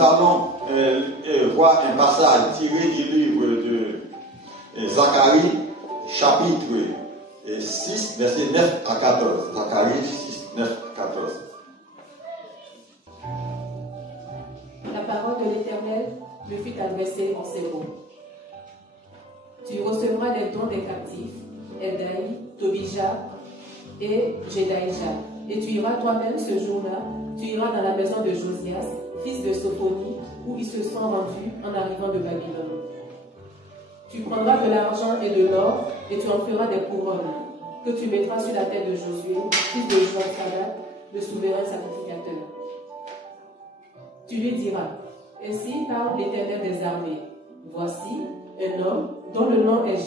nous allons voir un passage tiré du livre de Zacharie, chapitre 6, versets 9 à 14. Zacharie 6, 9 à 14. La parole de l'Éternel me fut adressée en ces mots. Tu recevras les dons des captifs, Eldaï, Tobija et Jedaïja. Et tu iras toi-même ce jour-là, tu iras dans la maison de Josias, fils de Sophonie, où ils se sont rendus en arrivant de Babylone. Tu prendras de l'argent et de l'or, et tu en feras des couronnes, que tu mettras sur la tête de Josué, fils de Joachim, le souverain sacrificateur. Tu lui diras, ainsi parle l'Éternel des armées. Voici, un homme dont le nom est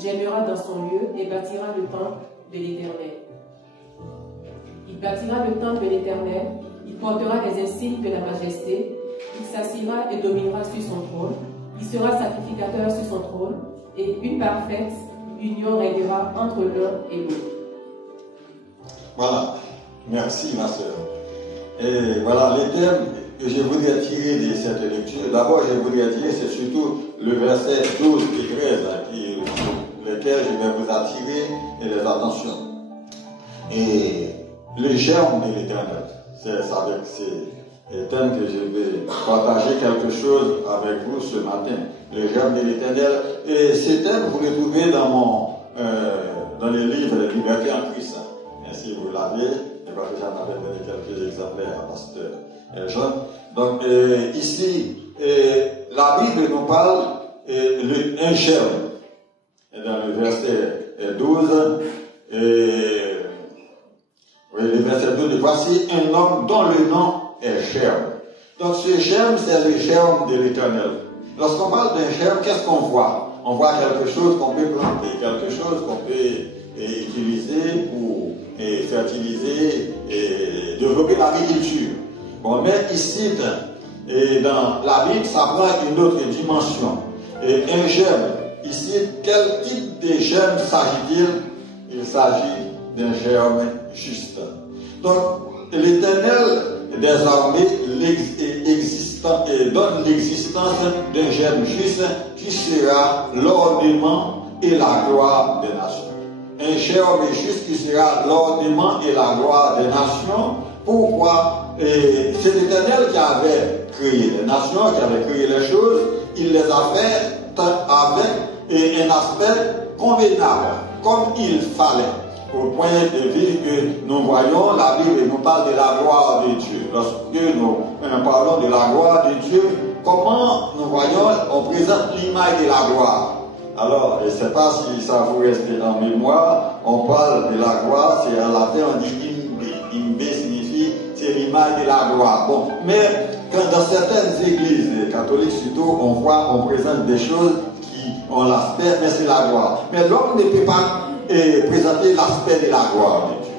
germera dans son lieu et bâtira le temple de l'Éternel. Il bâtira le temple de l'Éternel, il portera les insignes de la majesté, il s'assiera et dominera sur son trône, il sera sacrificateur sur son trône, et une parfaite union régnera entre l'un et l'autre. Voilà, merci ma soeur. Et voilà les termes que je voudrais tirer de cette lecture. D'abord, je voudrais dire, c'est surtout le verset 12 et 13 sur lequel je vais vous attirer les attentions. Et le germe de l'Éternel, c'est avec ces thèmes que je vais partager quelque chose avec vous ce matin. Le germe de l'Éternel. Et ces thèmes, vous les trouvez dans le livre Liberté en Christ. Ainsi, vous l'avez. Parce que j'en avais donné quelques exemplaires à Pasteur Jean. Donc, ici, la Bible nous parle d'un germe. Dans le verset 12, le verset 12, voici un homme dont le nom est germe. Donc, ce germe, c'est le germe de l'Éternel. Lorsqu'on parle d'un germe, qu'est-ce qu'on voit? On voit quelque chose qu'on peut planter, quelque chose qu'on peut utiliser pour fertiliser et développer l'agriculture. Bon, mais ici, dans la Bible, ça prend une autre dimension. Et un germe, ici, quel type de germe s'agit-il? Il s'agit d'un germe juste. Donc, l'Éternel des armées donne l'existence d'un germe juste qui sera l'ornement et la gloire des nations. Un germe juste qui sera l'ornement et la gloire des nations. Pourquoi? C'est l'Éternel qui avait créé les nations, qui avait créé les choses. Il les a fait avec un aspect convenable, comme il fallait. Au point de vue que nous voyons, la Bible nous parle de la gloire de Dieu. Lorsque nous parlons de la gloire de Dieu, comment nous voyons, on présente l'image de la gloire. Alors, je ne sais pas si ça vous reste en mémoire, on parle de la gloire, c'est en latin, on dit imbe. Imbe signifie, c'est l'image de la gloire. Bon, mais quand dans certaines églises catholiques surtout, on présente des choses qui ont l'aspect, mais c'est la gloire. Mais l'homme ne peut pas présenter l'aspect de la gloire de Dieu.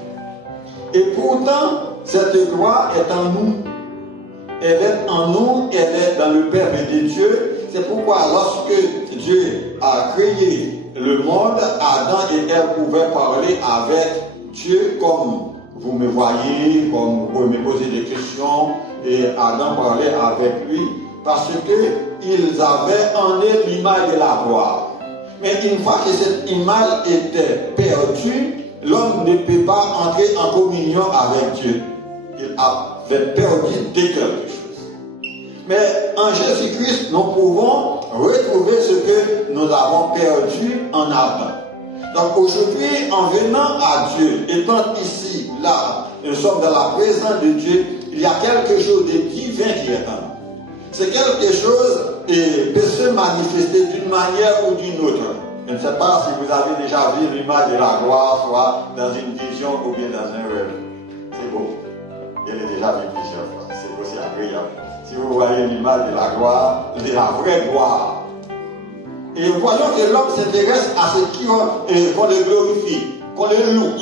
Et pourtant, cette gloire est en nous. Elle est en nous, elle est dans le peuple de Dieu. C'est pourquoi lorsque Dieu a créé le monde, Adam et Ève pouvaient parler avec Dieu comme vous me voyez, comme vous pouvez me poser des questions. Et Adam parlait avec lui parce qu'ils avaient en eux l'image de la gloire. Mais une fois que cette image était perdue, l'homme ne peut pas entrer en communion avec Dieu. Il avait perdu de quelque chose. Mais en Jésus-Christ, nous pouvons retrouver ce que nous avons perdu en Adam. Donc aujourd'hui, en venant à Dieu, étant ici, là, nous sommes dans la présence de Dieu, il y a quelque chose de divin qui est en nous. C'est quelque chose qui peut se manifester d'une manière ou d'une autre. Je ne sais pas si vous avez déjà vu l'image de la gloire, soit dans une vision ou bien dans un rêve. C'est beau. Je l'ai déjà vu plusieurs fois. C'est aussi agréable. Si vous voyez l'image de la gloire, de la vraie gloire. Et voyons que l'homme s'intéresse à ce qu'on le glorifie, qu'on le loue.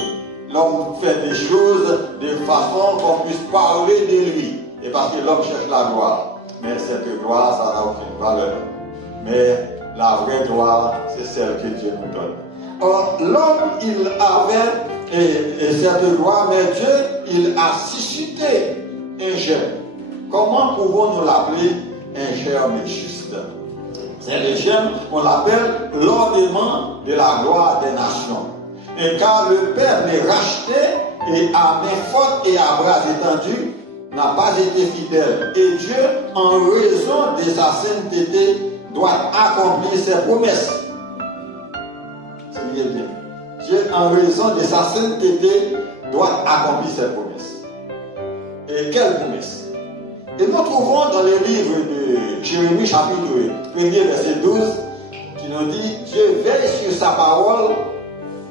L'homme fait des choses de façon qu'on puisse parler de lui. Et parce que l'homme cherche la gloire. Mais cette gloire, ça n'a aucune valeur. Mais la vraie gloire, c'est celle que Dieu nous donne. Or, l'homme, il avait cette gloire, mais Dieu, il a suscité un germe. comment pouvons-nous l'appeler un germe juste? C'est le germe, on l'appelle l'ornement de la gloire des nations. Et car le Père les rachetait et à main forte et à bras étendus n'a pas été fidèle. Et Dieu, en raison de sa sainteté, doit accomplir ses promesses. C'est bien. Dieu, en raison de sa sainteté, doit accomplir ses promesses. Et quelles promesses? Et nous trouvons dans le livre de Jérémie, chapitre 1er, verset 12, qui nous dit Dieu veille sur sa parole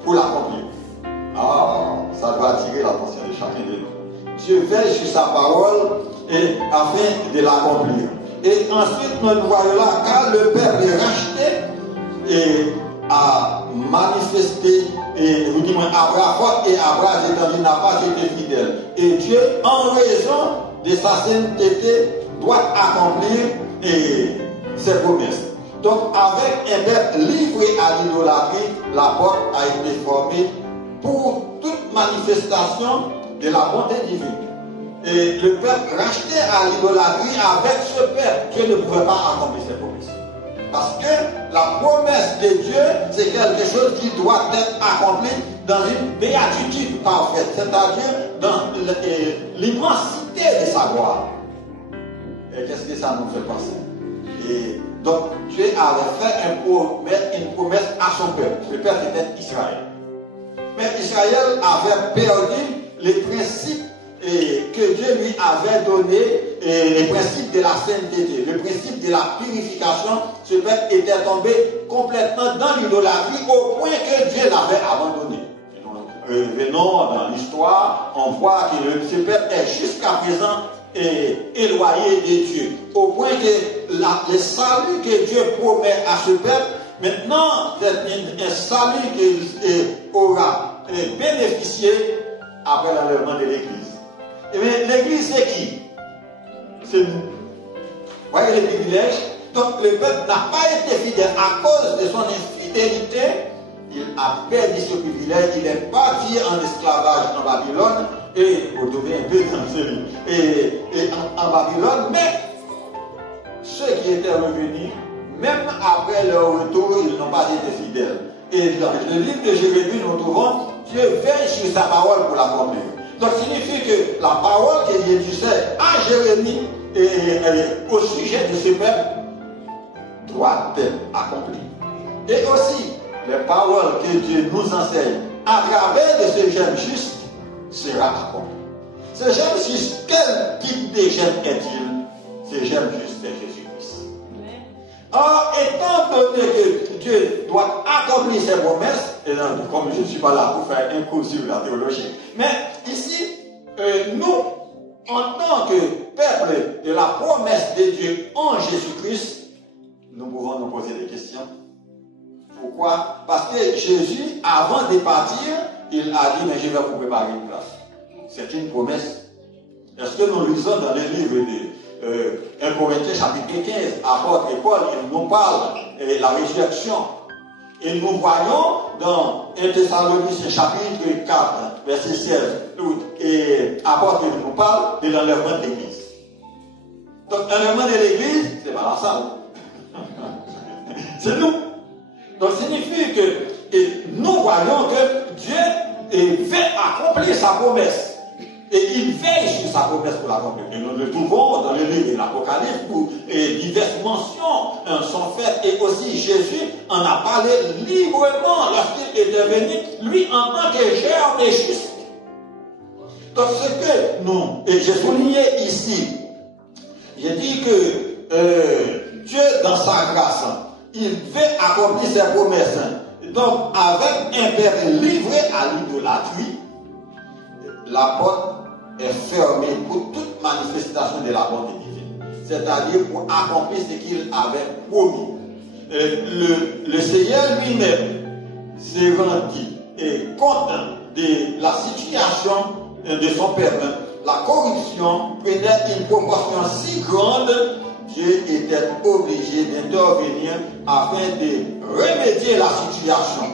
pour l'accomplir. Ah, ça doit attirer l'attention de chacun de nous. Dieu veille sur sa parole et afin de l'accomplir. Et ensuite, nous voyons là, car le Père est racheté et a manifesté, et vous dites, à bras forts et à bras étendus n'a pas été fidèle. Et Dieu, en raison de sa sainteté, doit accomplir ses promesses. Donc, avec un peuple livré à l'idolâtrie, la porte a été formée pour toute manifestation de la bonté divine. Et le peuple racheté à l'idolâtrie, avec ce peuple, Dieu ne pouvait pas accomplir ses promesses. Parce que la promesse de Dieu, c'est quelque chose qui doit être accompli dans une béatitude parfaite, c'est-à-dire dans l'immensité de sa gloire. Et qu'est-ce que ça nous fait penser? Et donc, Dieu avait fait une promesse à son peuple. Le peuple était Israël. Mais Israël avait perdu les principes que Dieu lui avait donnés, les principes de la sainteté, le principe de la purification. Ce peuple était tombé complètement dans l'idolâtrie au point que Dieu l'avait abandonné. Revenons dans l'histoire, on voit que ce peuple est jusqu'à présent éloigné de Dieu, au point que le salut que Dieu promet à ce peuple, maintenant, c'est un salut qu'il aura bénéficié après l'enlèvement de l'Église. Et bien, l'Église, c'est qui? C'est nous. Vous voyez les privilèges? Donc, le peuple n'a pas été fidèle à cause de son infidélité. Il a perdu ce privilège. Il est parti en esclavage en Babylone. Et vous trouvez un peu dans ce livre. Et en Babylone, mais ceux qui étaient revenus, même après leur retour, ils n'ont pas été fidèles. Et dans le livre de Jérémie, nous trouvons Dieu veille sur sa parole pour l'accomplir. Donc, ça signifie que la parole que Dieu disait à Jérémie au sujet de ce peuple doit être accomplie. Et aussi, les paroles que Dieu nous enseigne à travers de ce jeune juste sera accompli. Ce jeune juste, quel type de jeune est-il? Ce jeune juste est Jésus-Christ. Or, étant donné que Dieu doit accomplir ses promesses, et donc, comme je ne suis pas là pour faire un cours sur la théologie, mais ici, nous, en tant que peuple de la promesse de Dieu en Jésus-Christ, nous pouvons nous poser des questions. Pourquoi? Parce que Jésus, avant de partir, il a dit, mais je vais vous préparer une place. C'est une promesse. Est-ce que nous lisons dans le livre de 1 Corinthiens chapitre 15, apôtre et Paul, il nous parle de la résurrection. Et nous voyons dans 1 Thessaloniciens chapitre 4, verset 16, et apôtre nous parle de l'enlèvement de l'Église. Donc l'enlèvement de l'Église, c'est pas la salle. C'est nous. Donc ça signifie que nous voyons que Dieu veut accomplir sa promesse. Et il veille sur sa promesse pour l'accomplir. Et nous le trouvons dans le livre de l'Apocalypse où diverses mentions sont faites. Et aussi Jésus en a parlé librement lorsqu'il est venu, lui en tant que germe juste. Donc ce que nous, et j'ai souligné ici, j'ai dit que Dieu dans sa grâce, il veut accomplir ses promesses. Donc avec un père livré à l'idolâtrie, la porte est fermée pour toute manifestation de la bonté divine. C'est-à-dire pour accomplir ce qu'il avait promis. Le Seigneur lui-même s'est rendu et compte de la situation de son peuple. La corruption prenait une proportion si grande, Dieu était obligé d'intervenir afin de remédier la situation.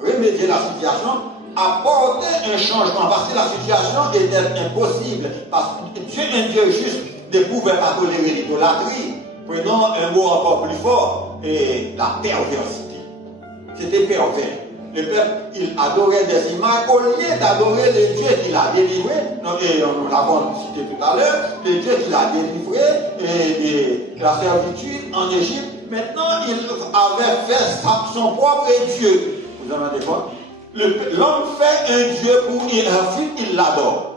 Remédier la situation, apporter un changement, parce que la situation était impossible, parce que Dieu est un Dieu juste, ne pouvait pas tolérer l'idolâtrie. Prenons un mot encore plus fort, et la perversité. C'était pervers. Le peuple, il adorait des images au lieu d'adorer le Dieu qui l'a délivré. Et on l'avons cité tout à l'heure, le Dieu qui l'a délivré de la servitude en Égypte. Maintenant, il avait fait son propre Dieu. Vous en avez quoi? L'homme fait un Dieu pour ensuite il l'adore.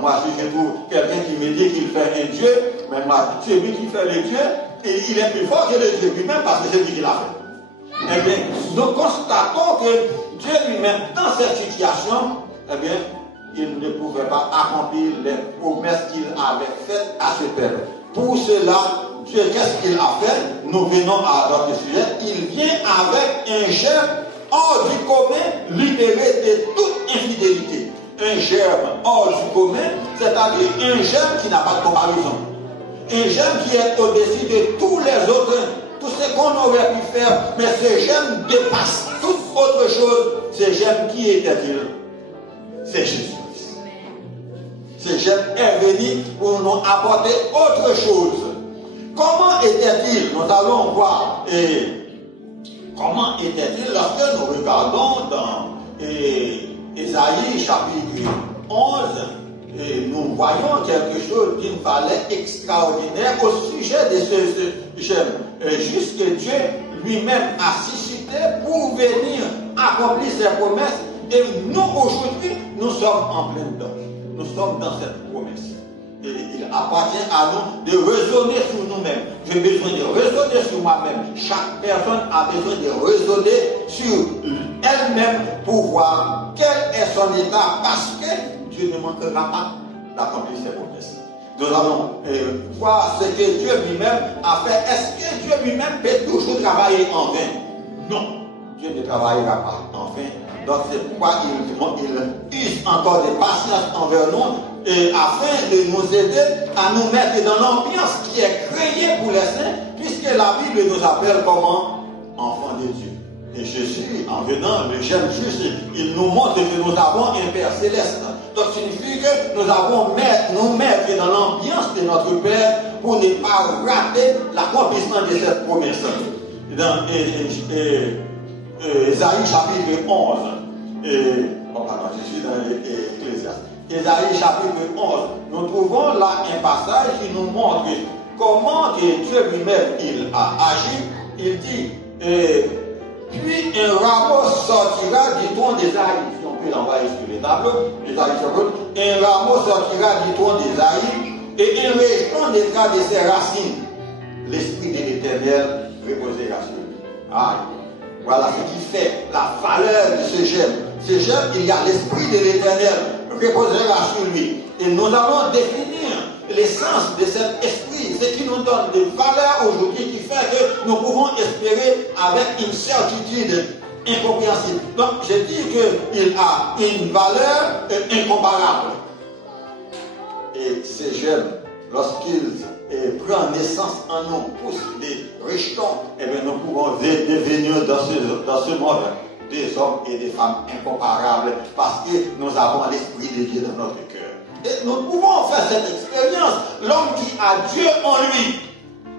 Moi, si je trouve quelqu'un qui me dit qu'il fait un Dieu, mais moi, c'est lui qui fait le Dieu, et il est plus fort que le Dieu lui-même parce que c'est lui qui l'a fait. Eh bien, nous constatons que Dieu lui-même, dans cette situation, eh bien, il ne pouvait pas accomplir les promesses qu'il avait faites à ce peuple. Pour cela, Dieu, qu'est-ce qu'il a fait? Nous venons à notre sujet. Il vient avec un germe hors du commun, libéré de toute infidélité. Un germe hors du commun, c'est-à-dire un germe qui n'a pas de comparaison. Un germe qui est au-dessus de tous les autres. Tout ce qu'on aurait pu faire, mais ce germe dépasse toute autre chose. Ce germe, qui était-il? C'est Jésus. Ce germe est venu pour nous apporter autre chose. Comment était-il? Nous allons voir. Et comment était-il lorsque nous regardons dans Ésaïe chapitre 11, et nous voyons quelque chose d'une valeur extraordinaire au sujet de ce germe. Juste que Dieu lui-même a suscité pour venir accomplir ses promesses. Et nous, aujourd'hui, nous sommes en plein dedans. Nous sommes dans cette promesse. Et il appartient à nous de raisonner sur nous-mêmes. J'ai besoin de raisonner sur moi-même. Chaque personne a besoin de raisonner sur elle-même pour voir quel est son état, parce que Dieu ne manquera pas d'accomplir ses promesses. Nous allons voir ce que Dieu lui-même a fait. Est-ce que Dieu lui-même peut toujours travailler en vain? Non, Dieu ne travaillera pas en vain. Donc c'est pourquoi il use encore de patience envers nous, et afin de nous aider à nous mettre dans l'ambiance qui est créée pour les saints, puisque la Bible nous appelle comment? Enfants de Dieu. Et Jésus, en venant, le jeune juste, il nous montre que nous avons un Père céleste. Donc, ça signifie que nous avons nous mettre dans l'ambiance de notre Père pour ne pas rater l'accomplissement de cette promesse. Dans Ésaïe chapitre 11, je suis dans l'Ecclésiaste. Ésaïe chapitre 11, nous trouvons là un passage qui nous montre comment que Dieu lui-même il a agi. Il dit, puis un rameau sortira du tronc d'Ésaïe. Si on peut l'envoyer sur les tableaux, un rameau sortira du tronc d'Ésaïe et un rejeton naîtra de ses racines. L'Esprit de l'Éternel reposera sur lui. Voilà ce qui fait la valeur de ce germe. Ce germe, il y a l'Esprit de l'Éternel reposera sur lui. Et nous allons définir l'essence de cet esprit, ce qui nous donne des valeurs aujourd'hui, qui fait que nous pouvons espérer avec une certitude incompréhensible. Donc, je dis qu'il a une valeur incomparable. Et ces jeunes, lorsqu'ils prennent naissance en nous, poussent des rejetons, eh bien, nous pouvons devenir dans ce monde des hommes et des femmes incomparables, parce que nous avons l'Esprit de Dieu dans notre cœur. Et nous pouvons faire cette expérience. L'homme qui a Dieu en lui,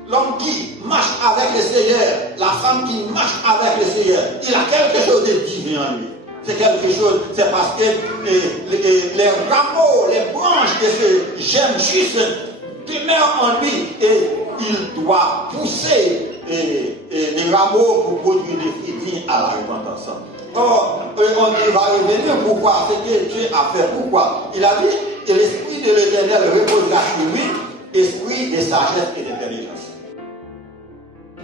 l'homme qui marche avec le Seigneur, la femme qui marche avec le Seigneur, il a quelque chose de divin en lui. C'est quelque chose, c'est parce que les rameaux, les branches de ce germe juste demeurent en lui, et il doit pousser les rameaux pour produire des fruits dignes à la repentance. Or, on va revenir pour voir ce que Dieu a fait. Pourquoi? Il a dit que l'Esprit de l'Éternel reposera sur lui, esprit de sagesse et d'intelligence.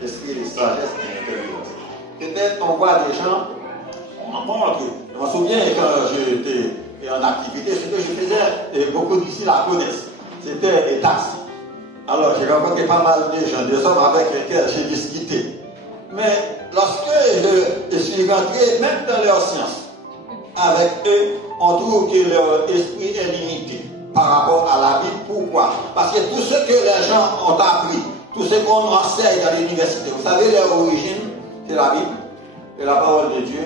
L'esprit de sagesse et d'intelligence. Peut-être on voit des gens, on rencontre. Je me souviens quand j'étais en activité, ce que je faisais, et beaucoup d'ici la connaissent, c'était les taxis. Alors j'ai rencontré pas mal de gens, des hommes avec lesquels j'ai discuté. Mais lorsque je suis rentré, même dans leur science, avec eux, on trouve que leur esprit est limité par rapport à la Bible. Pourquoi? Parce que tout ce que les gens ont appris, tout ce qu'on enseigne dans l'université, vous savez, leur origine, c'est la Bible, c'est la parole de Dieu.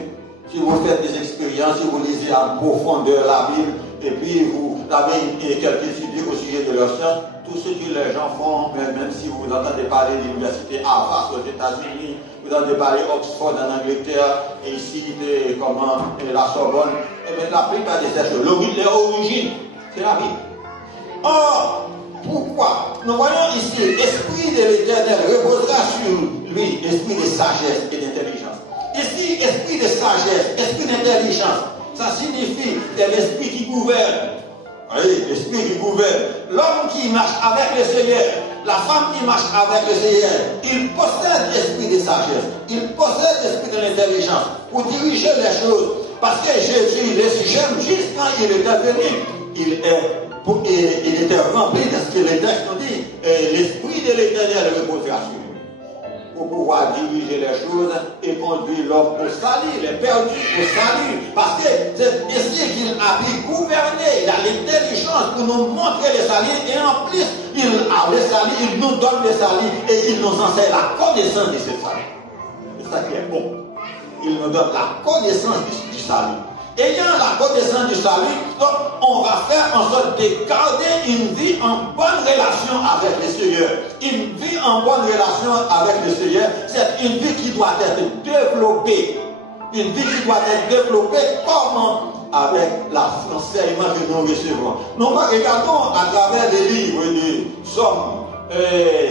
Si vous faites des expériences, si vous lisez en profondeur la Bible, et puis vous avez quelques idées aussi retirer de leur science tout ce que les gens font, même si vous entendez parler de l'université Harvard aux États-Unis, vous entendez parler Oxford en Angleterre, et ici la Sorbonne, et bien la plupart de ces choses, l'origine, c'est la Bible. Or, pourquoi? Nous voyons ici, l'Esprit de l'Éternel reposera sur lui, esprit de sagesse et d'intelligence. Ici, esprit de sagesse, esprit d'intelligence, ça signifie que l'esprit qui gouverne. Oui, l'esprit qui gouverne. L'homme qui marche avec le Seigneur, la femme qui marche avec le Seigneur, il possède l'esprit de sagesse, il possède l'esprit de l'intelligence pour diriger les choses. Parce que Jésus, le jeune, juste quand il était venu, il était rempli de ce que les textes nous disent. L'esprit de l'Éternel reposera sur lui pour pouvoir diriger les choses et conduire l'homme au salut, les perdus au salut. Parce que c'est ici qu'il a pu gouverner, il a l'intelligence pour nous montrer le salut, et en plus, il a le salut, il nous donne le salut et il nous enseigne la connaissance de ce salut. C'est ça qui est bon. Il nous donne la connaissance du salut. Ayant la connaissance du salut, donc on va faire en sorte de garder une vie en bonne relation avec le Seigneur. Une vie en bonne relation avec le Seigneur, c'est une vie qui doit être développée. Une vie qui doit être développée comment? Avec l'enseignement que nous recevons. Nous regardons à travers les livres de Somme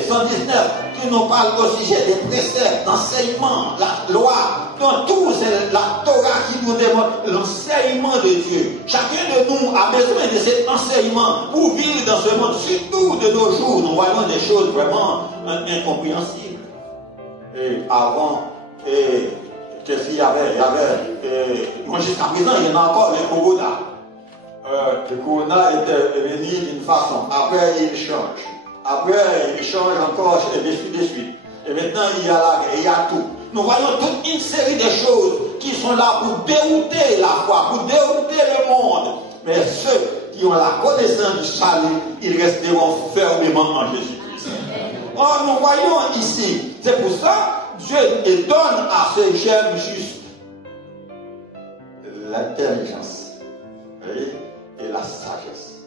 119 qui nous parle au sujet des préceptes, d'enseignement, la loi. Donc tout c'est la Torah qui nous démontre l'enseignement de Dieu. Chacun de nous a besoin de cet enseignement pour vivre dans ce monde. Surtout de nos jours, nous voyons des choses vraiment incompréhensibles. Et avant, qu'est-ce qu'il y avait? Il y avait, jusqu'à présent, il y en a encore le corona. Le corona était venu d'une façon. Après, il change. Après, il change encore de suite. Et maintenant, il y a la guerre, il y a tout. Nous voyons toute une série de choses qui sont là pour dérouter la foi, pour dérouter le monde. Mais ceux qui ont la connaissance du salut, ils resteront fermement en Jésus-Christ. Or, nous voyons ici, c'est pour ça Dieu donne à ce jeune juste l'intelligence et la sagesse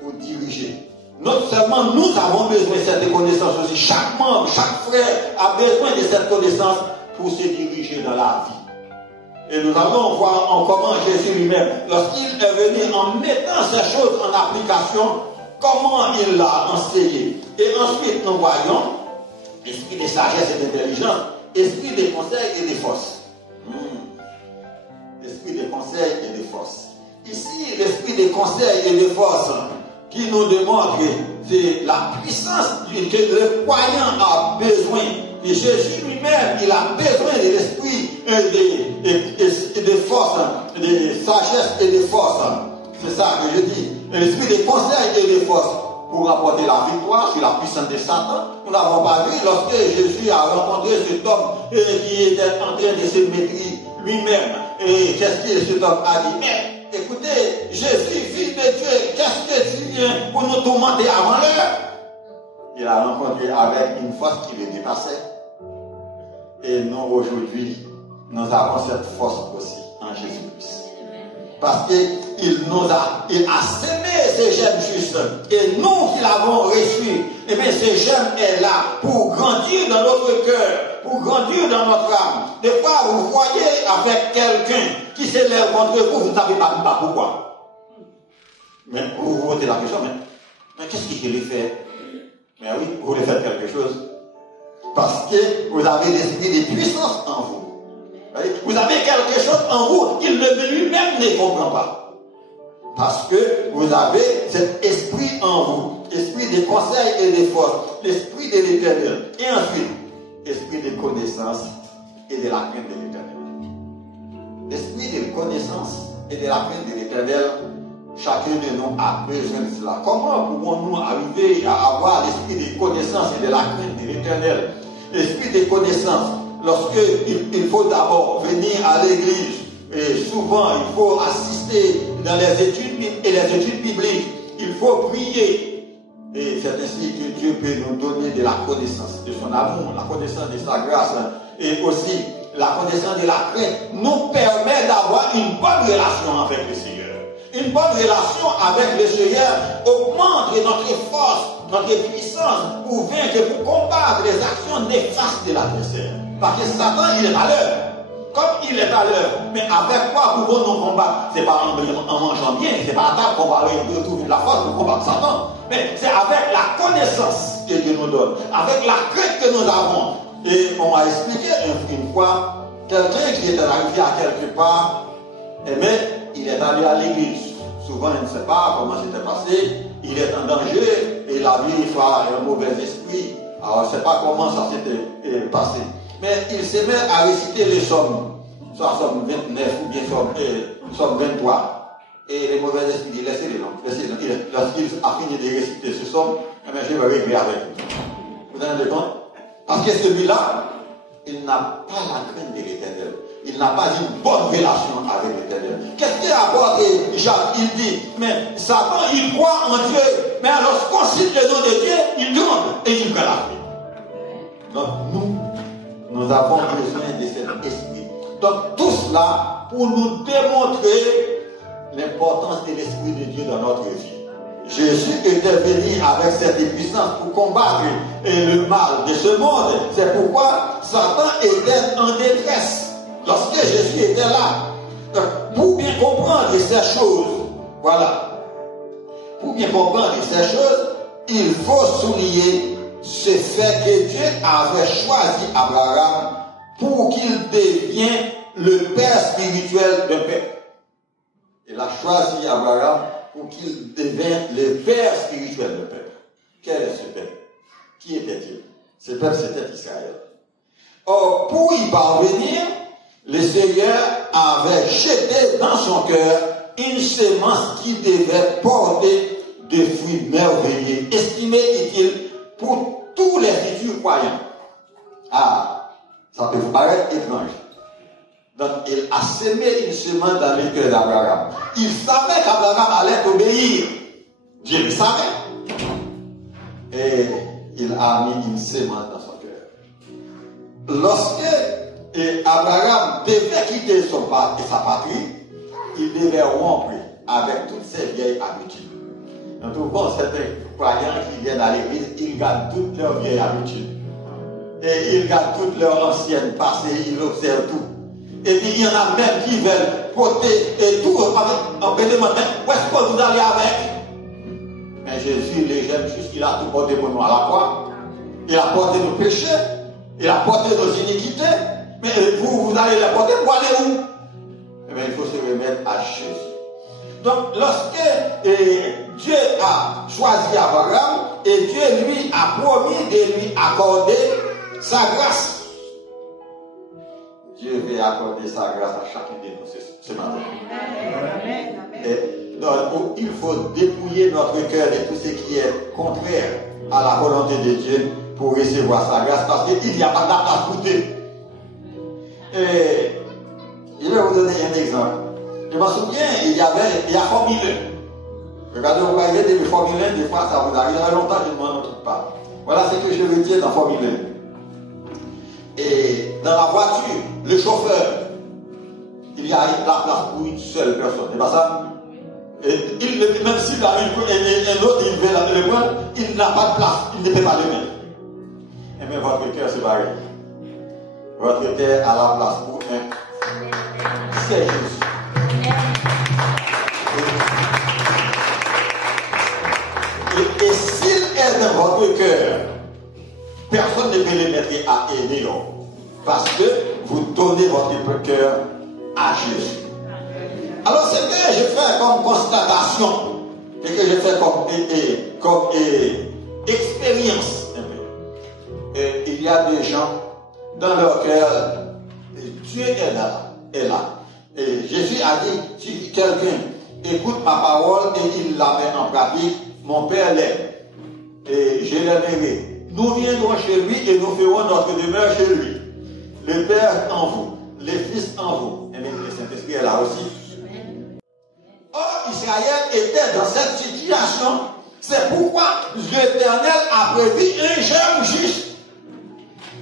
pour diriger. Non seulement nous avons besoin de cette connaissance aussi, chaque membre, chaque frère a besoin de cette connaissance pour se diriger dans la vie. Et nous allons voir en comment Jésus lui-même, lorsqu'il est venu en mettant ces choses en application, comment il l'a enseigné. Et ensuite, nous voyons l'esprit de sagesse et d'intelligence, esprit de conseil et de force. Esprit de conseil et de force. Ici, l'esprit de conseil et de force qui nous démontre c'est la puissance que le croyant a besoin. Et Jésus lui-même, il a besoin de l'esprit de force, de sagesse et de force. C'est ça que je dis. L'esprit de conseil et de force pour apporter la victoire sur la puissance de Satan. Nous n'avons pas vu lorsque Jésus a rencontré cet homme qui était en train de se maîtriser lui-même. Et qu'est-ce que cet homme a dit? Écoutez, je suis fils de Dieu, qu'est-ce que tu viens pour nous tourmenter avant l'heure? Il a rencontré avec une force qui le dépassait. Et nous, aujourd'hui, nous avons cette force aussi en Jésus-Christ. Parce qu'il a semé ces gemmes justes. Et nous qui l'avons reçu, et bien ces gemmes est là pour grandir dans notre cœur, pour grandir dans notre âme. Des fois, vous voyez avec quelqu'un qui s'élève contre vous, vous ne savez pas pourquoi. Mais vous vous posez la question, mais qu'est-ce qu'il lui fait? Mais oui, vous voulez faire quelque chose. Parce que vous avez l'esprit de puissance en vous. Vous avez quelque chose en vous qu'il lui-même ne comprend pas. Parce que vous avez cet esprit en vous, esprit de conseil et de force, l'esprit de l'Éternel. Et ensuite, esprit de connaissance et de la crainte de l'Éternel. L'esprit de connaissance et de la crainte de l'Éternel, chacun de nous a besoin de cela. Comment pouvons-nous arriver à avoir l'esprit de connaissance et de la crainte de l'Éternel? L'esprit de connaissance, lorsque il faut d'abord venir à l'église, et souvent il faut assister dans les études et les études bibliques, il faut prier. Et c'est ainsi que Dieu peut nous donner de la connaissance de son amour, la connaissance de sa grâce, et aussi la connaissance de la crainte nous permet d'avoir une bonne relation avec le Seigneur. Une bonne relation avec le Seigneur augmente notre force, notre puissance pour vaincre, pour combattre les actions néfastes de l'adversaire. Parce que Satan, il est à l'heure. Comme il est à l'heure, mais avec quoi pouvons-nous combattre? Ce n'est pas en mangeant bien, ce n'est pas à table qu'on va retrouver la force pour combattre Satan. Mais c'est avec la connaissance que Dieu nous donne, avec la crainte que nous avons. Et on m'a expliqué une fois, quelqu'un qui était arrivé à quelque part, mais il est allé à l'église. Souvent, il ne sait pas comment c'était passé. Il est en danger et la vie fait un mauvais esprit. Alors, je ne sais pas comment ça s'était passé. Mais il se met à réciter les psaumes, soit psaume 29 ou bien psaume 23. Et les mauvais esprits disent laissez-les donc. Lorsqu'il a fini de réciter ce psaume, je vais régler avec lui. Vous vous rendez compte? Parce que celui-là, il n'a pas la crainte de l'Éternel. Il n'a pas une bonne relation avec l'Éternel. Qu'est-ce qu'il apporte Jacques? Il dit, mais Satan, il croit en Dieu. Mais lorsqu'on cite le nom de Dieu, il tremble et il fait la vie. Donc nous avons besoin de cet esprit. Donc tout cela pour nous démontrer l'importance de l'Esprit de Dieu dans notre vie. Jésus était venu avec cette puissance pour combattre le mal de ce monde. C'est pourquoi Satan était en détresse lorsque Jésus était là. Pour bien comprendre ces choses, voilà. Pour bien comprendre ces choses, il faut souligner ce fait que Dieu avait choisi Abraham pour qu'il devienne le père spirituel d'un peuple. Il a choisi Abraham pour qu'il devienne le père spirituel d'un peuple. Quel est ce peuple? Qui était-il? Ce peuple, c'était Israël. Or, pour y parvenir, le Seigneur avait jeté dans son cœur une semence qui devait porter des fruits merveilleux, estimé est-il pour tous les futurs croyants. Ah, ça peut vous paraître étrange. Donc, il a semé une semence dans le cœur d'Abraham. Il savait qu'Abraham allait obéir. Dieu le savait. Et il a mis une semence dans son cœur. Lorsque Abraham devait quitter sa patrie, il devait rompre avec toutes ses vieilles habitudes. Nous trouvons certains croyants qui viennent à l'église, ils gardent toutes leurs vieilles habitudes. Et ils gardent toutes leurs anciennes passées, ils observent tout. Et puis il y en a même qui veulent porter et tout en demandant où est-ce que vous allez avec? Mais Jésus, les j'aime juste, il a tout porté pour nous à la croix. Il a porté nos péchés, il a porté nos iniquités. Mais vous allez les porter pour aller où? Eh bien, il faut se remettre à Jésus. Donc, lorsque Dieu a choisi Abraham et Dieu lui a promis de lui accorder sa grâce, Dieu veut accorder sa grâce à chacun de nous ce matin. Et donc, il faut dépouiller notre cœur de tout ce qui est contraire à la volonté de Dieu pour recevoir sa grâce, parce qu'il n'y a pas de place pour Dieu. Et je vais vous donner un exemple. Je me souviens, il y a Formule 1. Regardez, vous voyez des Formule 1, des fois ça vous arrive. Il y a longtemps, je ne m'en occupe pas. Voilà ce que je retiens dans Formule 1. Et dans la voiture, le chauffeur, il y a la place pour une seule personne. C'est pas ça? Et même s'il a un autre, il veut le prendre, il n'a pas de place, il ne peut pas le mettre. Et bien votre cœur, c'est pareil. Votre cœur a la place pour un. C'est juste. Et s'il est dans votre cœur, personne ne peut le mettre à aider l'homme. Parce que vous donnez votre cœur à Jésus. Alors, ce que je fais comme constatation, ce que je fais comme expérience, il y a des gens dans leur cœur, Dieu est là. Et Jésus a dit, si quelqu'un écoute ma parole et il la met en pratique, mon Père l'aime. Et je l'aimerai. Nous viendrons chez lui et nous ferons notre demeure chez lui. Le Père en vous, le Fils en vous. Et même le Saint-Esprit est là aussi. Or, Israël était dans cette situation. C'est pourquoi l'Éternel a prévu un germe juste.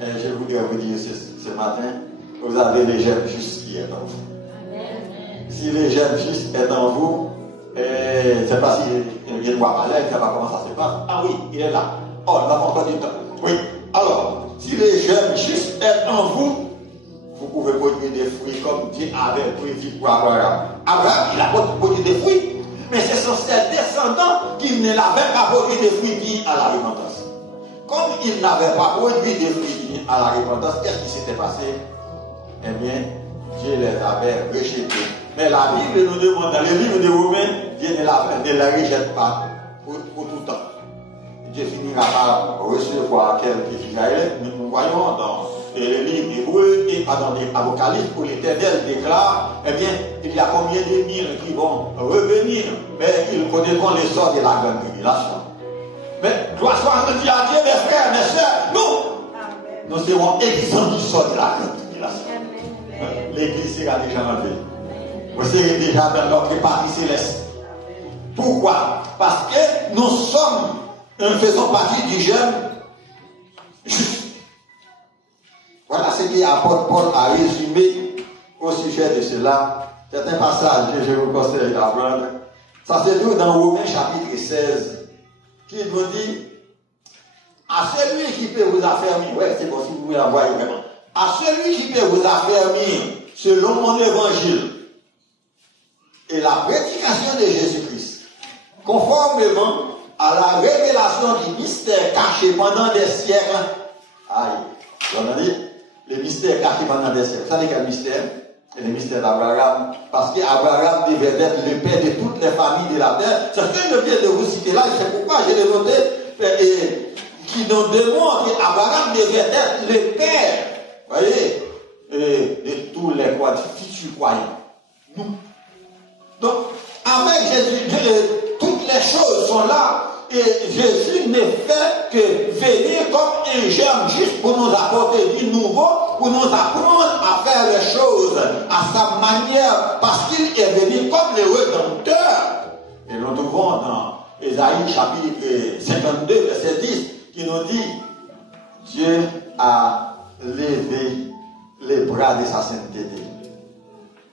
Et je voudrais vous dire ce matin, vous avez le germe juste qui est en vous. Si le germe juste est en vous, C'est pas si il y a une voix parler, il ne sait pas comment ça se passe. Ah oui, il est là. Oh, il n'a pas encore du temps. Oui. Alors, si les jeunes juste êtes en vous, vous pouvez produire des fruits comme Dieu avait prévu pour Abraham. Abraham, il a produit des fruits, mais c'est son descendant qui ne l'avait pas produit des fruits qui à la repentance. Comme il n'avait pas produit des fruits à la repentance, qu'est-ce qui s'était passé? Eh bien, Dieu les avait rejetés. Mais la Bible nous demande, dans le livre de Romains, Dieu ne la rejette pas pour tout le temps. Dieu finira par recevoir quelques Israéliens. Nous voyons dans le livre d'Hébreux et dans l'Apocalypse où l'Éternel déclare, eh bien, il y a combien de mille qui vont revenir, mais ils connaîtront les sorts de la grande tribulation. Mais gloire soit à Dieu, mes frères, mes soeurs, nous serons exempts du sort de la grande tribulation. L'église sera déjà enlevée. Vous serez déjà dans notre partie céleste. Pourquoi? Parce que nous faisons partie du jeune juste. Voilà ce que l'apôtre Paul a résumé au sujet de cela. Certains passages que je vous conseille d'apprendre. Ça se trouve dans Romains chapitre 16, qui nous dit à celui qui peut vous affermir, ouais, c'est bon si vous voulez la voir vraiment, à celui qui peut vous affermir selon mon évangile et la prédication de Jésus-Christ, conformément à la révélation du mystère caché pendant des siècles. Aïe, vous avez dit, le mystère caché pendant des siècles. Vous savez quel mystère? C'est le mystère d'Abraham. Parce qu'Abraham devait être le père de toutes les familles de la terre. C'est ce que je viens de vous citer là, c'est pourquoi je l'ai noté, qui nous démontre qu'Abraham devait être le père, voyez, de tous les futurs croyants. Nous. Donc, avec Jésus, toutes les choses sont là. Et Jésus ne fait que venir comme un germe juste pour nous apporter du nouveau, pour nous apprendre à faire les choses à sa manière, parce qu'il est venu comme le Rédempteur. Et nous trouvons dans Ésaïe chapitre 52, verset 10, qui nous dit, Dieu a levé les bras de sa sainteté.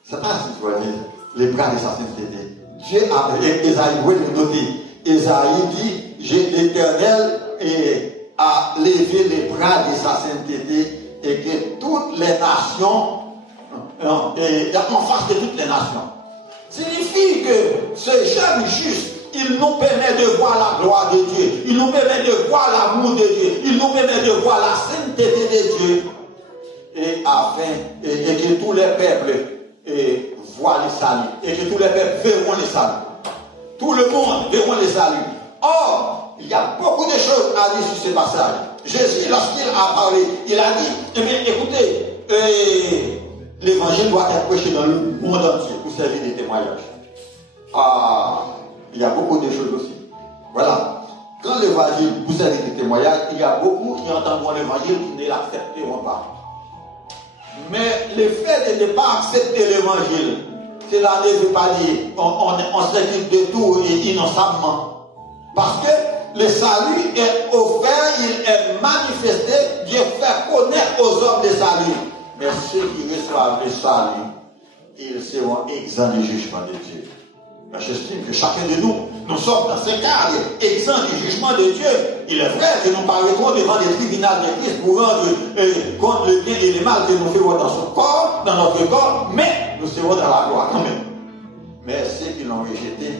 C'est pas ce que je veux dire, les bras de sa sainteté. Dieu a, Ésaïe, vous pouvez le noter. Esaïe dit, j'ai l'Éternel a levé les bras de sa sainteté et que toutes les nations, en face de toutes les nations, signifie que ce jeune juste, il nous permet de voir la gloire de Dieu, il nous permet de voir l'amour de Dieu, il nous permet de voir la sainteté de Dieu, et que tous les peuples voient le salut, et que tous les peuples verront le salut. Tout le monde verront les saluts. Or, il y a beaucoup de choses à dire sur ce passage. Jésus, lorsqu'il a parlé, il a dit, eh bien, écoutez, l'évangile doit être prêché dans le monde entier pour servir de témoignage. Ah, il y a beaucoup de choses aussi. Voilà. Quand l'évangile vous servir de témoignage, il y a beaucoup qui entendront l'évangile qui ne l'accepteront pas. Mais le fait de ne pas accepter l'évangile, cela ne veut pas dire on s'équipe de tout et innocemment. Parce que le salut est offert, il est manifesté, Dieu fait connaître aux hommes le salut. Mais ceux qui reçoivent le salut, ils seront exempts du jugement de Dieu. J'estime que chacun de nous, nous sommes dans ce cadre exempts du jugement de Dieu. Il est vrai que nous parlerons devant les tribunaux de Christ pour rendre compte le bien et le mal que nous faisons dans son corps, dans notre corps, mais nous serons dans la gloire quand même. Mais ceux qui l'ont rejeté,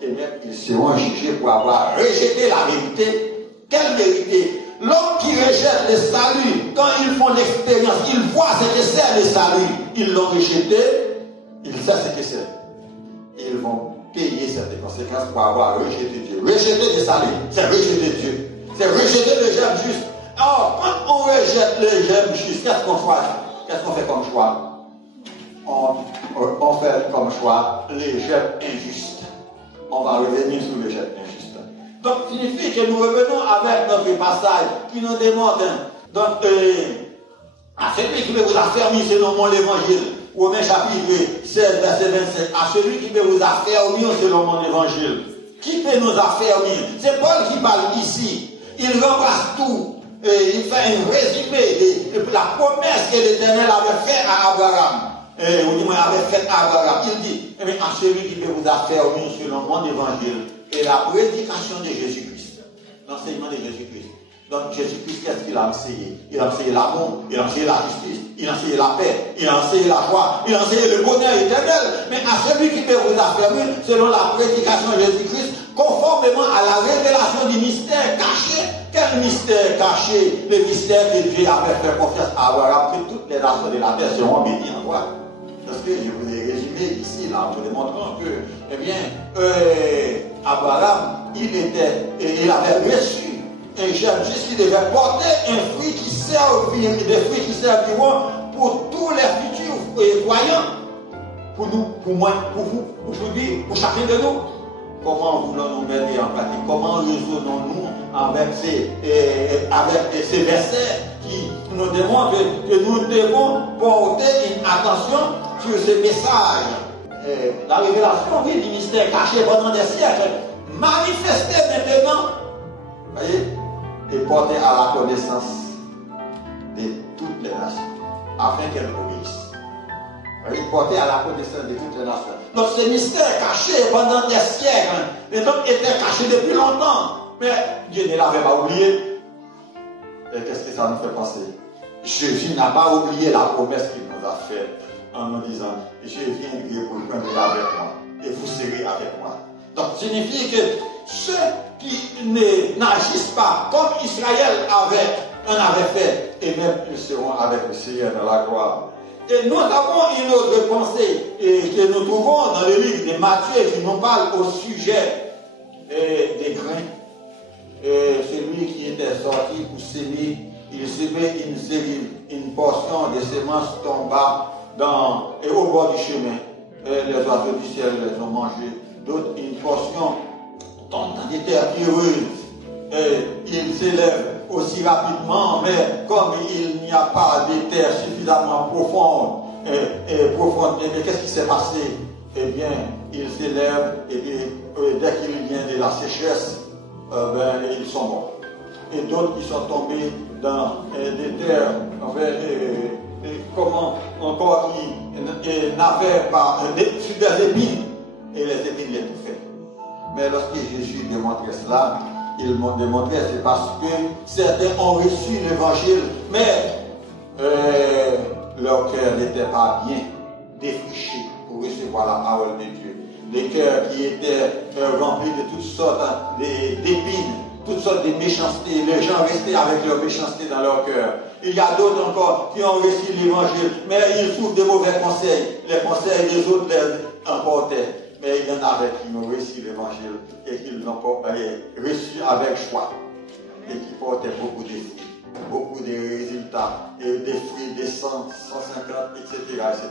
et même ils seront jugés pour avoir rejeté la vérité. Quelle vérité? L'homme qui rejette le salut, quand ils font l'expérience, ils voient ce que c'est le salut. Ils l'ont rejeté, ils savent ce que c'est. Ils vont payer cette conséquence pour avoir rejeté Dieu. Rejeter le salut, c'est rejeter Dieu. C'est rejeter le germe juste. Alors, quand on rejette le germe juste, qu'est-ce qu'on choisit? Qu'est-ce qu'on fait comme choix? On fait comme choix les germes injustes. On va revenir sur les germes injustes. Donc, signifie que nous revenons avec notre passage qui nous démontre, donc, à celui qui veut vous affermir selon mon évangile, Romains chapitre 16, verset 27, à celui qui veut vous affermir selon mon évangile. Qui peut nous affermir? C'est Paul qui parle ici. Il remplace tout. Et il fait un résumé de la promesse que l'Éternel avait faite à Abraham. ou du moins avec fait Abraham, il dit, eh bien, à celui qui peut vous affermir selon mon évangile et la prédication de Jésus-Christ, l'enseignement de Jésus-Christ. Donc Jésus-Christ, qu'est-ce qu'il a enseigné? Il a enseigné l'amour, il a enseigné la justice, il a enseigné la paix, il a enseigné la joie, il a enseigné le bonheur éternel. Mais à celui qui peut vous affermir selon la prédication de Jésus-Christ, conformément à la révélation du mystère caché. Quel mystère caché? Le mystère que Dieu avait fait confiance à Abraham, que toutes les nations de la terre seront bénies en toi. Parce que je vous ai résumé ici, là, en vous démontrant que, eh bien, Abraham, il avait reçu un germe juste qui devait porter un fruit qui serviront, des fruits qui serviront pour tous les futurs croyants, pour nous, pour moi, pour vous, aujourd'hui, pour chacun de nous. Comment voulons-nous mettre en pratique? Comment raisonnons-nous avec ces versets qui nous démontrent que nous devons porter une attention sur ce message? La révélation, oui, du mystère caché pendant des siècles, manifesté maintenant, voyez, et porté à la connaissance de toutes les nations, afin qu'elles obéissent. Porté à la connaissance de toutes les nations. Donc ce mystère caché pendant des siècles, et donc était caché depuis longtemps, mais Dieu ne l'avait pas oublié. Et qu'est-ce que ça nous fait penser? Jésus n'a pas oublié la promesse qu'il nous a faite en nous disant, je viendrai pour prendre avec moi, et vous serez avec moi. Donc signifie que ceux qui n'agissent pas comme Israël en avait fait, et même ils seront avec le Seigneur dans la gloire. Et nous avons une autre pensée que nous trouvons dans le livre de Matthieu qui nous parle au sujet des grains. Celui qui était sorti pour s'aimer, il s'aimait une portion de semences tomba au bord du chemin. Les oiseaux du ciel les ont mangés. D'autres, une portion tombe dans des terres pierreuses. Il s'élève aussi rapidement, mais comme il n'y a pas de terre suffisamment profonde, mais qu'est-ce qui s'est passé? Eh bien, il s'élève et dès qu'il vient de la sécheresse, ils sont morts. Et d'autres qui sont tombés dans des terres, comment encore, qui n'avaient pas sur des épines, et les épines les bouffaient. Mais lorsque Jésus démontrait cela, il m'a démontré, c'est parce que certains ont reçu l'évangile, mais leur cœur n'était pas bien défriché pour recevoir la parole de Dieu. Des cœurs qui étaient remplis de toutes sortes d'épines, toutes sortes de méchanceté. Les gens restaient avec leur méchanceté dans leur cœur. Il y a d'autres encore qui ont reçu l'évangile, mais ils souffrent de mauvais conseils. Les conseils des autres les emportaient. Mais il y en avait qui ont reçu l'évangile et qui l'ont reçu avec joie et qui portaient beaucoup de fruits, beaucoup de résultats, et des fruits de 100, 150, etc., etc.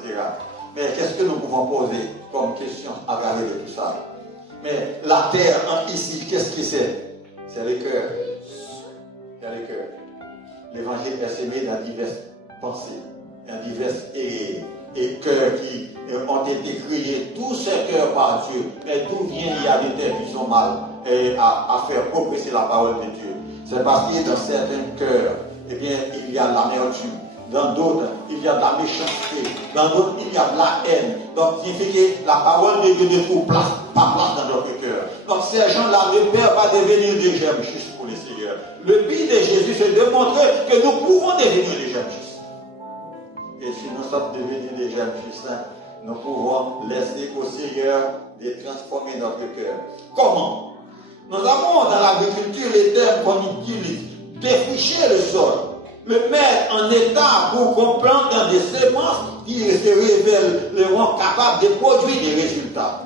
Mais qu'est-ce que nous pouvons poser comme question à travers tout ça? Mais la terre ici, qu'est-ce que c'est? C'est le cœur. C'est le cœur. L'évangile est semé dans diverses pensées, dans diverses et cœurs qui ont été créés, tous ces cœurs par Dieu. Mais d'où vient il y a des terres qui sont mal à faire progresser la parole de Dieu? C'est parce que dans certains cœurs, eh bien, il y a de l'amertume. Dans d'autres, il y a de la méchanceté. Dans d'autres, il y a de la haine. Donc, il fait que la parole de Dieu ne trouve pas place dans notre cœur. Donc, ces gens-là ne peuvent pas devenir des germes justes pour le Seigneur. Le but de Jésus, c'est de montrer que nous pouvons devenir des germes justes. Et si nous sommes devenus des germes justes, nous pouvons laisser au Seigneur de transformer notre cœur. Comment? Nous avons dans l'agriculture les termes qu'on utilise: défricher le sol, le mettre en état pour qu'on plante dans des semences qui se révéleront capables de produire des résultats.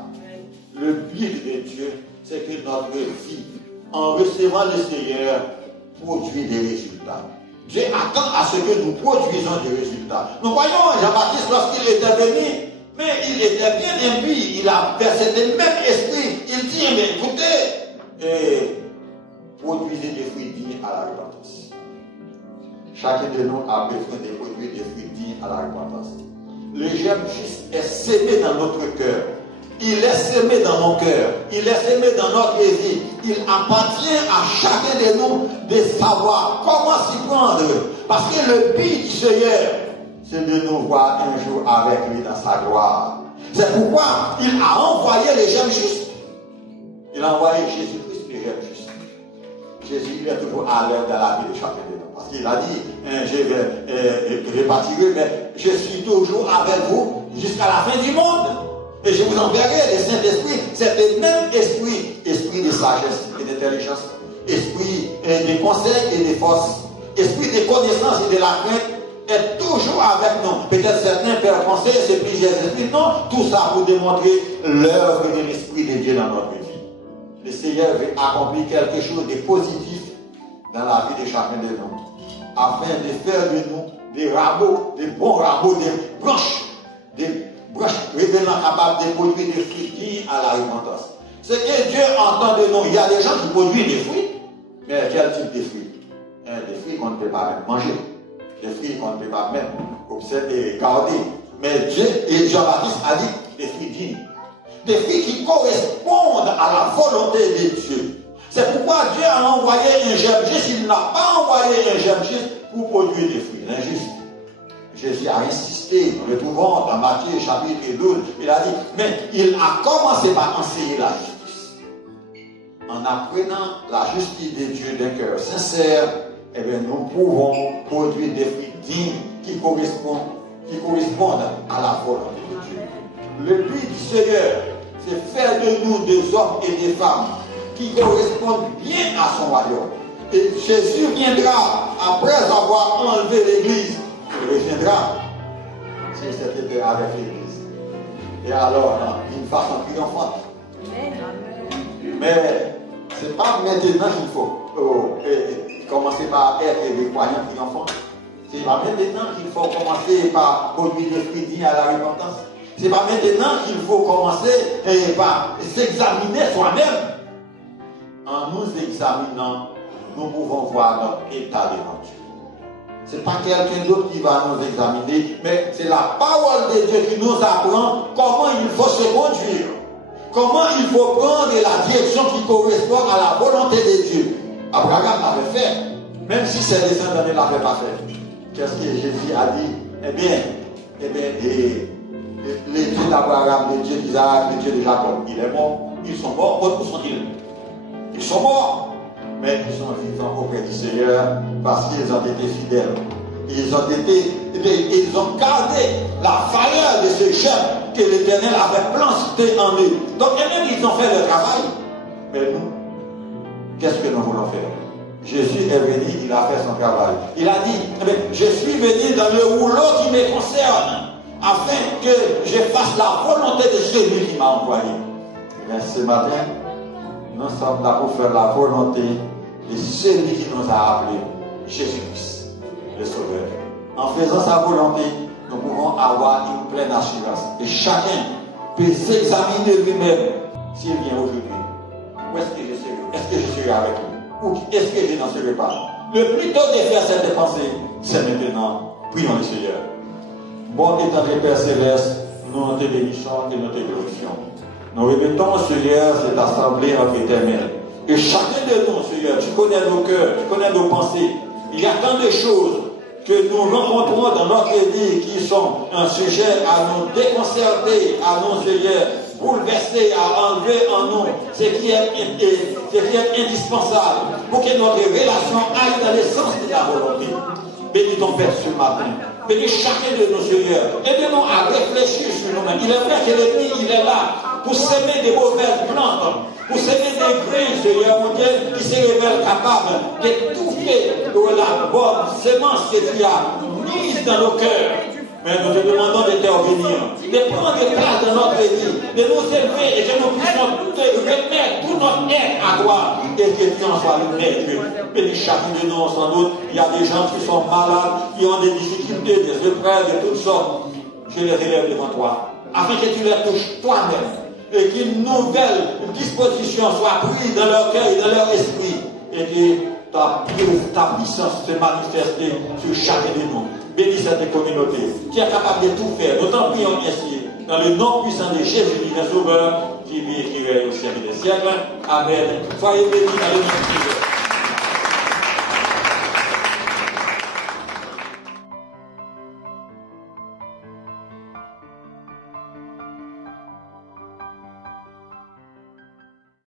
Le but de Dieu, c'est que notre vie, en recevant le Seigneur, produit des résultats. Dieu attend à ce que nous produisons des résultats. Nous voyons Jean-Baptiste lorsqu'il était venu, mais il était bien imbu, il a versé le même esprit. Il dit, mais écoutez, produisez des fruits dignes à la repentance. Chacun de nous a besoin de produire des fruits dignes à la repentance. Le germe juste est sémé dans notre cœur. Il est semé dans nos cœurs. Il est semé dans notre vie. Il appartient à chacun de nous de savoir comment s'y prendre. Parce que le but du Seigneur, c'est de nous voir un jour avec lui dans sa gloire. C'est pourquoi il a envoyé les jeunes justes. Il a envoyé Jésus-Christ, les jeunes justes. Jésus, il est toujours à l'heure dans la vie de chacun de nous. Parce qu'il a dit, je vais partir, mais je suis toujours avec vous jusqu'à la fin du monde. Et je vous enverrai le Saint-Esprit. C'est le même esprit, esprit de sagesse et d'intelligence, esprit de conseil et de force, esprit de connaissance et de la crainte est toujours avec nous. Peut-être certains peuvent penser, c'est plusieurs esprits. Non, tout ça pour démontrer l'œuvre de l'Esprit de Dieu dans notre vie. Le Seigneur veut accomplir quelque chose de positif dans la vie de chacun de nous, afin de faire de nous des rameaux, des bons rameaux, des branches révélant capables de produire des fruits dignes à la repentance. Ce que Dieu entend de nous, il y a des gens qui produisent des fruits, mais quel type de fruits? Des fruits qu'on ne peut pas même manger, des fruits qu'on ne peut pas même observer et garder. Mais Dieu, et Jean-Baptiste a dit, des fruits dignes. Des fruits qui correspondent à la volonté de Dieu. C'est pourquoi Dieu a envoyé un germe juste. Il n'a pas envoyé un germe juste pour produire des fruits. L'injuste. Jésus a insisté, nous le trouvons dans Matthieu chapitre 12, il a dit, mais il a commencé par enseigner la justice. En apprenant la justice de Dieu d'un cœur sincère, eh bien, nous pouvons produire des fruits dignes qui correspondent à la volonté de Dieu. Le but du Seigneur, c'est faire de nous des hommes et des femmes qui correspondent bien à son royaume. Et Jésus viendra après avoir enlevé l'Église. Il reviendra si c'était avec l'Église. Et alors, d'une façon triomphante. Mais ce n'est pas maintenant qu'il faut commencer par être des croyants triomphants. Ce n'est pas maintenant qu'il faut commencer par produire des fruits dignes à la repentance. Ce n'est pas maintenant qu'il faut commencer par s'examiner soi-même. En nous examinant, nous pouvons voir notre état devant Dieu. Ce n'est pas quelqu'un d'autre qui va nous examiner, mais c'est la parole de Dieu qui nous apprend comment il faut se conduire, comment il faut prendre la direction qui correspond à la volonté de Dieu. Abraham l'avait fait, même si ses descendants ne l'avaient pas fait. Qu'est-ce que Jésus a dit? Eh bien, les dieux d'Abraham, les dieux d'Isaac, les dieux de Jacob, il est mort. Ils sont morts. Où sont-ils? Ils sont morts. Mais ils sont vivants auprès du Seigneur parce qu'ils ont été fidèles. Ils ont gardé la valeur de ce germe que l'Éternel avait planté en eux. Donc, eux-mêmes, ils ont fait le travail. Mais nous, qu'est-ce que nous voulons faire? Jésus est venu, il a fait son travail. Il a dit, je suis venu dans le rouleau qui me concerne, afin que je fasse la volonté de celui qui m'a envoyé. Mais ce matin, nous sommes là pour faire la volonté de celui qui nous a appelés, Jésus-Christ, le Sauveur. En faisant sa volonté, nous pouvons avoir une pleine assurance. Et chacun peut s'examiner lui-même s'il vient aujourd'hui. Où est-ce que je serai? Est-ce que je serai avec lui? Ou est-ce que je n'en serai pas? Le plus tôt de faire cette pensée, c'est maintenant. Prions le Seigneur. Bon état de Père Céleste, nous te bénissons et nous te glorifions. Nous remettons, Seigneur, cette assemblée en éternel. Et chacun de nous, Seigneur, tu connais nos cœurs, tu connais nos pensées. Il y a tant de choses que nous rencontrons dans notre vie qui sont un sujet à nous déconcerter, à nous, Seigneur, bouleverser, à enlever en nous ce qui est indispensable pour que notre relation aille dans le sens de la volonté. Bénis ton Père ce matin. Bénis chacun de nos Seigneur. Aide-nous à réfléchir sur nous-mêmes. Il est vrai que l'ennemi, il est là pour semer des mauvaises plantes, pour semer des grains, Seigneur mon Dieu, qui se révèlent capables d'étouffer la bonne semence que tu as mise dans nos cœurs. Mais nous te demandons d'intervenir, de prendre place dans notre vie, de nous élever et que nous puissions te remettre tout notre être à toi et que tu en sois le maître. Bénis chacun de nous, sans doute, il y a des gens qui sont malades, qui ont des difficultés, des épreuves de toutes sortes. Je les élève devant toi, afin que tu les touches toi-même et qu'une nouvelle disposition soit prise dans leur cœur et dans leur esprit et que ta puissance se manifeste sur chacun de nous. Bénis cette communauté qui est capable de tout faire. Nous t'en prions ainsi, dans le nom puissant de Jésus, le Sauveur, qui vit et qui règne au siècle des siècles. Amen. Soyez bénis dans le nom de Jésus.